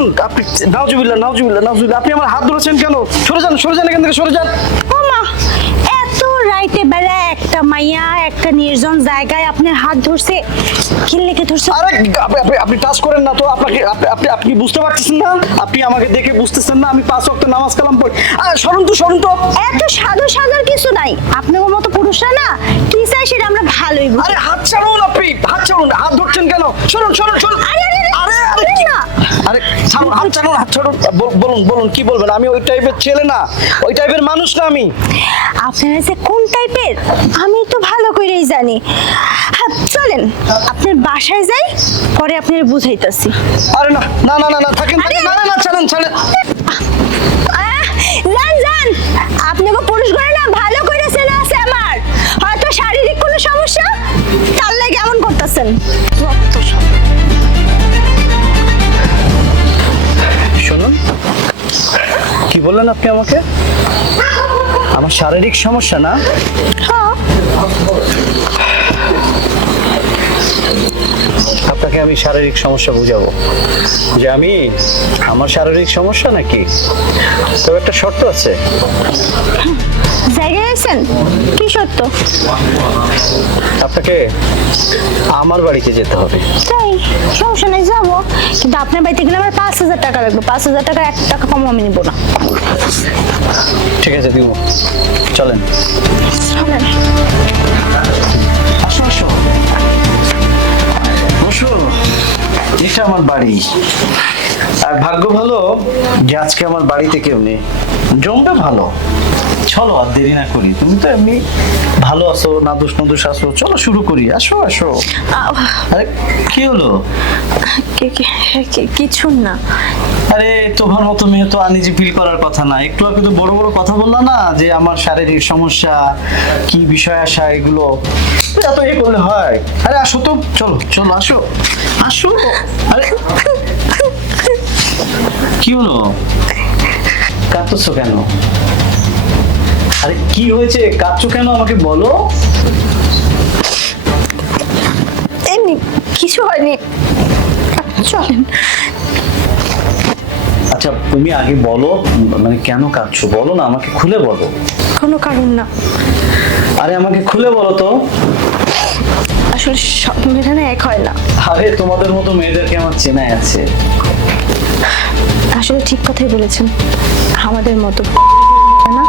শুনুন আপনি নাউজুবিল্লাহ নাউজুবিল্লাহ নাউজুবিল্লাহ, আপনি আমার হাত ধরেছেন কেন? সরে যান এখান থেকে, সরে যান। ওমা, এত রাইতে বেলা একটা মাইয়া একটা নির্জন জায়গায় আপনার হাত ধরছে, কি লেগে ধরছে? আরে আপনি টাচ করেন না তো, আপনি বুঝতে পারতেছেন না? আপনি আমাকে দেখে বুঝতেছেন না আমি 5 ওয়াক্ত নামাজ কালাম পড়ি? সরুন তো। এত সাধার কিছু নাই, আপনার মতো পুরুষরা না কি চাই সেটা আমরা ভালোই বুঝি। আরে হাত ছাড়ুন, আপনি হাত ছাড়ুন, হাত ধরছেন কেন? সরুন। আরে না, আরে ছাড়ুন, হাত ছাড়ুন। বলুন কি বলবেন? আমি ওই টাইপের ছেলে না, ওই টাইপের মানুষ না আমি। আপনারা যে কোন টাইপের আমি তো ভালো করেই জানি। হ্যাঁ, চলেন আপনার বাসায় যাই, পরে আপনার বুঝাইতাছি। আরে না থাকেন, না ছাড়েন। যান, আপনাকে পুরুষ করে না ভালো করে চেনা আছে আমার। হয়তো শারীরিক কোনো সমস্যা, তার লাগে এমন করতেছেন। শুনুন, কি বললেন আপনি আমাকে? আমার শারীরিক সমস্যা না? হ্যাঁ, আপনাকে আমি শারীরিক সমস্যা বুঝাবো যে আমার শারীরিক সমস্যা নাকি? তবে একটা শর্ত আছে। জায়গায় আছেন? কি সত্য? আপনাকে আমার বাড়িতে যেতে হবে। তাই সমস্যা নেই, যাবো, কিন্তু আপনার বাড়িতে গেলে আমার 5,000 টাকা লাগবে। 5,000 টাকা 1 টাকা কম আমি নিবো না। ঠিক আছে, দিব। চলেন। চলেন। আসো বসো, এটা আমার বাড়ি। আর ভাগ্য ভালো যে আজকে আমার বাড়িতে কেউ নেই, জমবে ভালো। চলো আর দেরি না করি, তুমি তো এমনি ভালো আছো, নাদুস আছো, চলো শুরু করি। আসো। আরে কি হলো? কিছু না। আরে তোমার মতো মেয়ে তো আনইজি ফিল করার কথা না। একটু আগে তো বড় কথা বললা না যে আমার শারীরিক সমস্যা, কি বিষয় আসা, এগুলো এত করলে হয়? আরে আসো তো, চলো আসো। আরে কি হলো, কাঁদছো কেন? আরে কি হয়েছে, কাঁদছো কেন আমাকে বলো। এমনি কিছু হয়নি, চলেন। আচ্ছা তুমি আগে বলো, মানে কেন কাঁদছো বলো না, আমাকে খুলে বলো। কোনো কারণ না। আরে আমাকে খুলে বলো তো। আসলে সব মেয়েরা না এক হয় না। আরে তোমাদের মতো মেয়েদেরকে আমার চেনাই আছে। আসলে ঠিক কথাই বলেছেন, আমাদের মতো না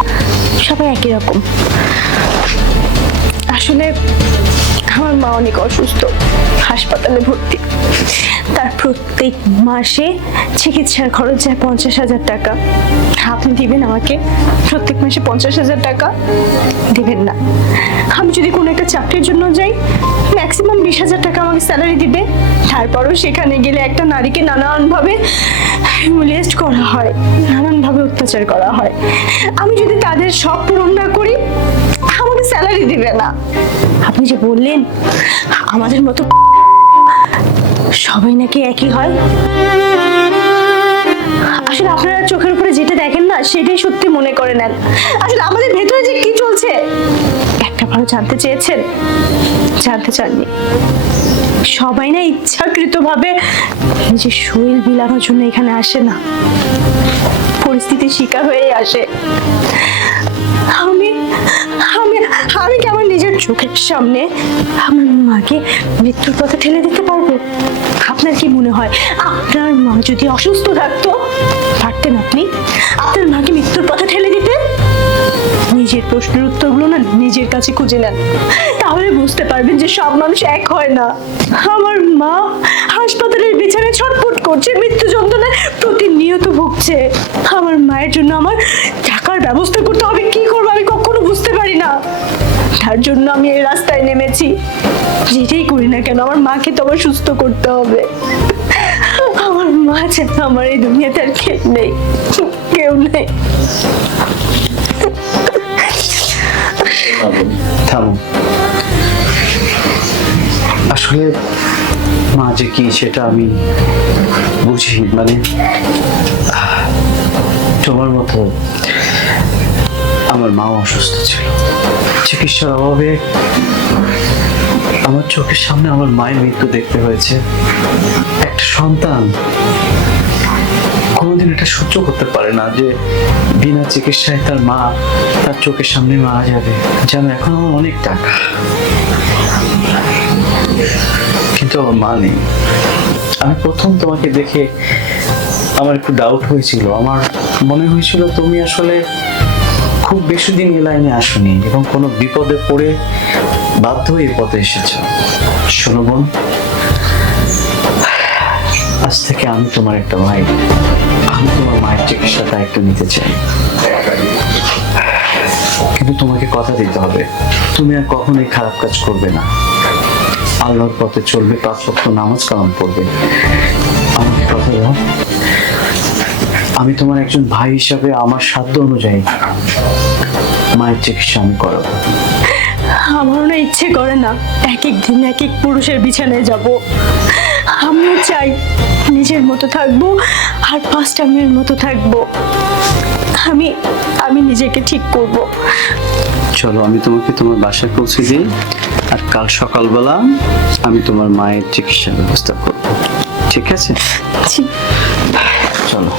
সবাই একই রকম। আসলে আমার মা অনেক অসুস্থ, হাসপাতালে ভর্তি। তার প্রত্যেক মাসে চিকিৎসার খরচ যায় 50,000 টাকা। আপনি দিবেন আমাকে প্রত্যেক মাসে 50,000 টাকা? দিবেন না। আমি যদি কোনো একটা চাকরির জন্য যাই, ম্যাক্সিমাম 20,000 টাকা আমাকে স্যালারি দিবে। তারপরও সেখানে গেলে একটা নারীকে নানানভাবে হিউমিলিয়েট করা হয়, নানানভাবে অত্যাচার করা হয়। আমি যদি তাদের সব পূরণ না করি, আমাকে স্যালারি দিবে না। আপনি যে বললেন আমাদের মতো সবাই নাকি একই হয়, আসলে আপনারা চোখের উপরে যেটা দেখেন না সেটাই সত্যি মনে করে নেন। আসলে আমাদের ভেতরে যে কি চলছে একটা ভালো জানতে চেয়েছেন? জানতে চাননি। সবাই না ইচ্ছাকৃতভাবে নিজের শরীর বিলানোর জন্য এখানে আসে না, পরিস্থিতির শিকার হয়ে আসে। আমি আমি আমি কি আমার নিজের চোখের সামনে আমার মাকে মৃত্যুর পথে ঠেলে দিতে পারবো? আপনার কি মনে হয় আপনার মা যদি অসুস্থ থাকতো, পারতেন আপনি আপনার মাকে মৃত্যুর পথে ঠেলে দিতে? নিজের প্রশ্নের উত্তরগুলো না নিজের কাছে খুঁজে নেন, তাহলে বুঝতে পারবেন যে সব মানুষ এক হয় না। আমার মা হাসপাতালের বিছানায় ছটফট করছে, মৃত্যু যন্ত্রণায় প্রতিনিয়ত ভুগছে। আমার মায়ের জন্য আমার টাকার ব্যবস্থা করতে হবে, কি করবো আমি কখনো বুঝতে পারি না। তার জন্য আমি এই রাস্তায় নেমেছি। যেটাই করি না কেন আমার মাকে তো আবার সুস্থ করতে হবে। আমার মা ছাড়া আমার এই দুনিয়াতে আর কেউ নেই। থামো। আসলে মা যে কি সেটা আমি বুঝি, মানে তোমার মতো আমার মাও অসুস্থ ছিল, চিকিৎসার অভাবে আমার চোখের সামনে আমার মায়ের মৃত্যু দেখতে হয়েছে। একটা সন্তান কোনোদিন এটা সহ্য করতে পারে না যে বিনা চিকিৎসায় তার মা তার চোখের সামনে মারা যাবে। যেন এখন আমার অনেক টাকা, কিন্তু আমার মা নেই। আমি প্রথম তোমাকে দেখে আমার একটু ডাউট হয়েছিল। আমার মনে হয়েছিল তুমি আসলে খুব বেশি দিন এ লাইনে আসোনি এবং কোনো বিপদে পড়ে বাধ্য হয়ে এই পথে এসেছো। শোনো বোন, আজ থেকে আমি তোমার একটা ভাই। আমি তোমার মায়ের চিকিৎসার দায়িত্ব নিতে চাই, কিন্তু তোমাকে কথা দিতে হবে তুমি আর কখনোই খারাপ কাজ করবে না। আল্লাহর পথে চলবে, 5 ওয়াক্ত নামাজ কালাম পড়বে। আমাকে কথা দাও, আমি তোমার একজন ভাই হিসাবে আমার সাধ্য অনুযায়ী মায়ের চিকিৎসা আমি করাবো। আমারও না ইচ্ছে করে না এক এক দিন এক এক পুরুষের বিছানায় যাব। আমিও চাই নিজের মতো থাকবো আর 5টা মেয়ের মতো থাকবো। আমি আমি নিজেকে ঠিক করব। চলো আমি তোমাকে তোমার বাসায় পৌঁছে দিই, আর কাল সকালবেলা আমি তোমার মায়ের চিকিৎসার ব্যবস্থা করব, ঠিক আছে? জি। চলো।